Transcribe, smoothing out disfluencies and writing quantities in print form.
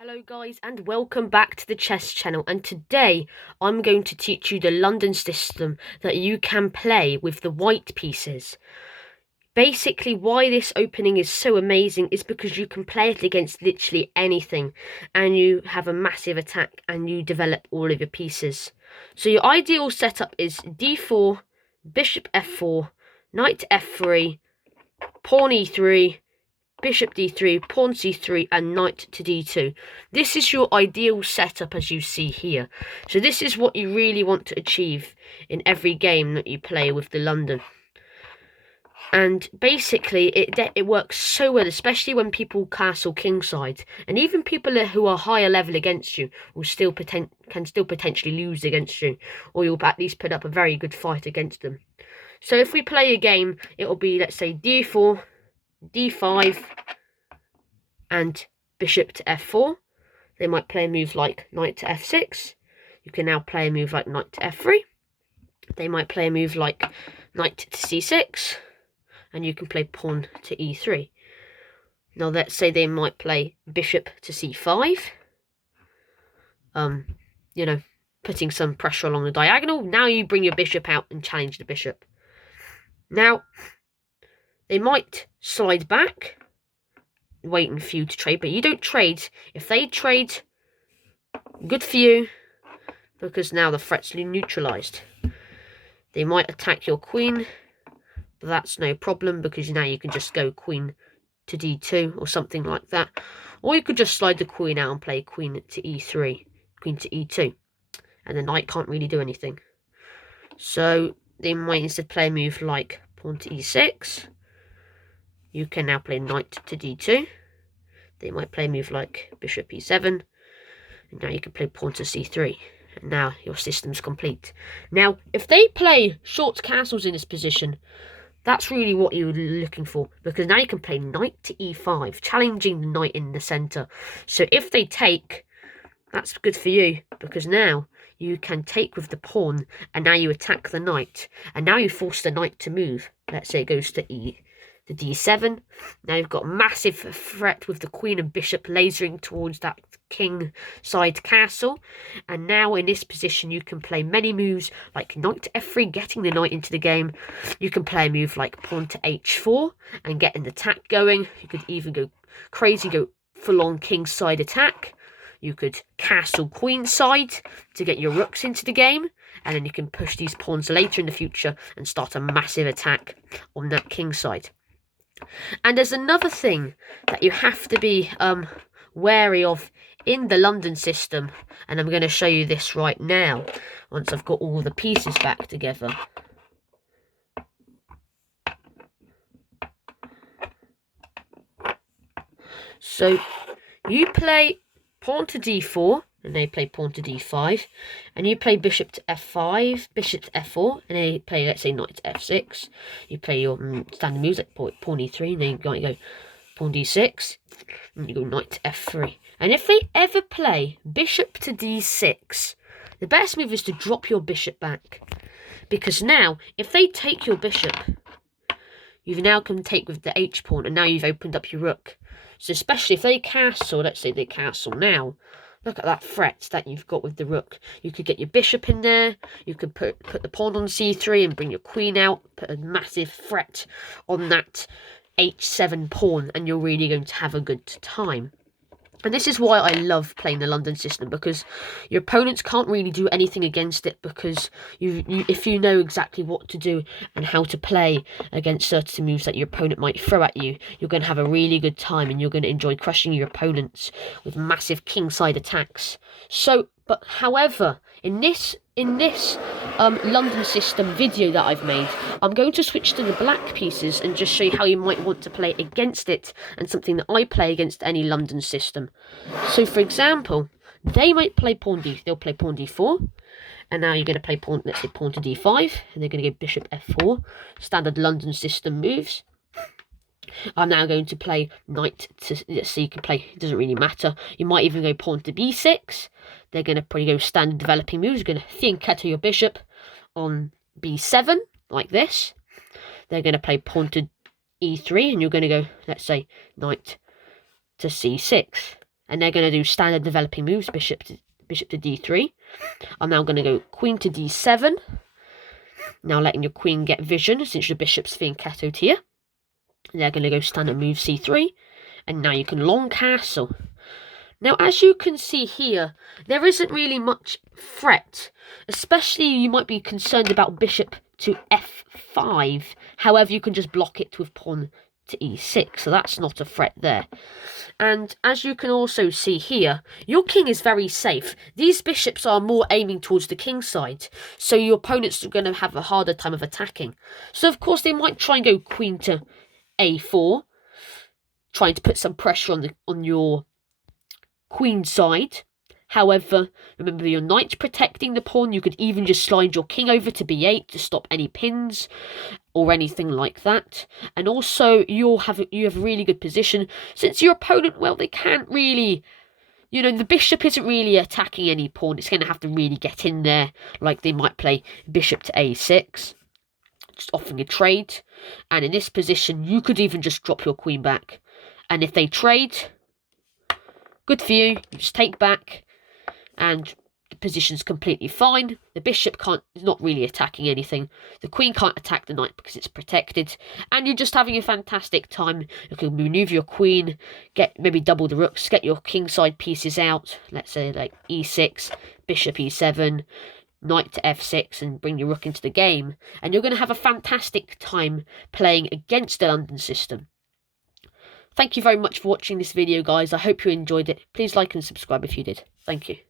Hello guys and welcome back to the chess channel, and today I'm going to teach you the London system that you can play with the white pieces. Basically why this opening is so amazing is because you can play it against literally anything and you have a massive attack and you develop all of your pieces. So your ideal setup is d4, bishop f4, knight f3, pawn e3, bishop d3, pawn c3, and knight to d2. This is your ideal setup as you see here. So this is what you really want to achieve in every game that you play with the London. And basically it works so well, especially when people castle kingside. And even people who are higher level against you will can still potentially lose against you, or you'll at least put up a very good fight against them. So if we play a game, it will be, let's say, d4, d5, and bishop to f4. They might play a move like knight to f6. You can now play a move like knight to f3. They might play a move like knight to c6. And you can play pawn to e3. Now let's say they might play bishop to c5. Putting some pressure along the diagonal. Now you bring your bishop out and challenge the bishop. Now, they might slide back, waiting for you to trade, but you don't trade. If they trade, good for you, because now the threat's neutralized. They might attack your queen, but that's no problem because now you can just go queen to d2 or something like that. Or you could just slide the queen out and play queen to e3, queen to e2, and the knight can't really do anything. So they might instead play a move like pawn to e6. You can now play knight to d2. They might play a move like bishop e7. And now you can play pawn to c3. And now your system's complete. Now, if they play short castles in this position, that's really what you're looking for. Because now you can play knight to e5, challenging the knight in the centre. So if they take, that's good for you. Because now you can take with the pawn. And now you attack the knight. And now you force the knight to move. Let's say it goes to d7. Now you've got a massive threat with the queen and bishop lasering towards that king side castle. And now in this position you can play many moves like knight to f3, getting the knight into the game. You can play a move like pawn to h4 and get an attack going. You could even go crazy, go full-on king side attack. You could castle queen side to get your rooks into the game. And then you can push these pawns later in the future and start a massive attack on that king side. And there's another thing that you have to be wary of in the London system, and I'm going to show you this right now once I've got all the pieces back together. So you play pawn to d4, and they play pawn to d5, and you play bishop to f5, bishop to f4, and they play, let's say, knight to f6. You play your standard moves like pawn e3, and then you go pawn d6, and you go knight to f3. And if they ever play bishop to d6, the best move is to drop your bishop back. Because now, if they take your bishop, you now can take with the h-pawn, and now you've opened up your rook. So especially if they castle, let's say they castle now, look at that threat that you've got with the rook. You could get your bishop in there. You could put the pawn on c3 and bring your queen out. Put a massive threat on that h7 pawn. And you're really going to have a good time. And this is why I love playing the London system. Because your opponents can't really do anything against it. Because if you know exactly what to do and how to play against certain moves that your opponent might throw at you, you're going to have a really good time. And you're going to enjoy crushing your opponents with massive kingside attacks. But however, in this London system video that I've made, I'm going to switch to the black pieces and just show you how you might want to play against it, and something that I play against any London system. So for example, they might play they'll play pawn d4, and now you're going to play pawn, let's say pawn to d5, and they're going to go bishop f4, standard London system moves. I'm now going to play knight to, let's see, you can play, it doesn't really matter. You might even go pawn to b6. They're going to probably go standard developing moves. You're going to fianchetto your bishop on b7, like this. They're going to play pawn to e3, and you're going to go, let's say, knight to c6. and they're going to do standard developing moves, bishop to d3. I'm now going to go queen to d7. Now letting your queen get vision, since your bishop's being catoed here. They're going to go standard move c3, and now you can long castle. Now, as you can see here, there isn't really much threat, especially you might be concerned about bishop to f5. However, you can just block it with pawn to e6, so that's not a threat there. And as you can also see here, your king is very safe. These bishops are more aiming towards the king side, so your opponents are going to have a harder time of attacking. So, of course, they might try and go queen to a4, trying to put some pressure on your queen side. However, remember your knight's protecting the pawn. You could even just slide your king over to b8 to stop any pins or anything like that. And also, you have a really good position, since your opponent, well, they can't really, the bishop isn't really attacking any pawn. It's going to have to really get in there, like they might play bishop to a6, just offering a trade. And in this position, you could even just drop your queen back. And if they trade, good for you. You just take back, and the position's completely fine. The bishop is not really attacking anything. The queen can't attack the knight because it's protected. And you're just having a fantastic time. You can maneuver your queen, get maybe double the rooks, get your kingside pieces out. Let's say like e6, bishop e7, knight to f6, and bring your rook into the game. And you're going to have a fantastic time playing against the London system. Thank you very much for watching this video, guys. I hope you enjoyed it. Please like and subscribe if you did. Thank you.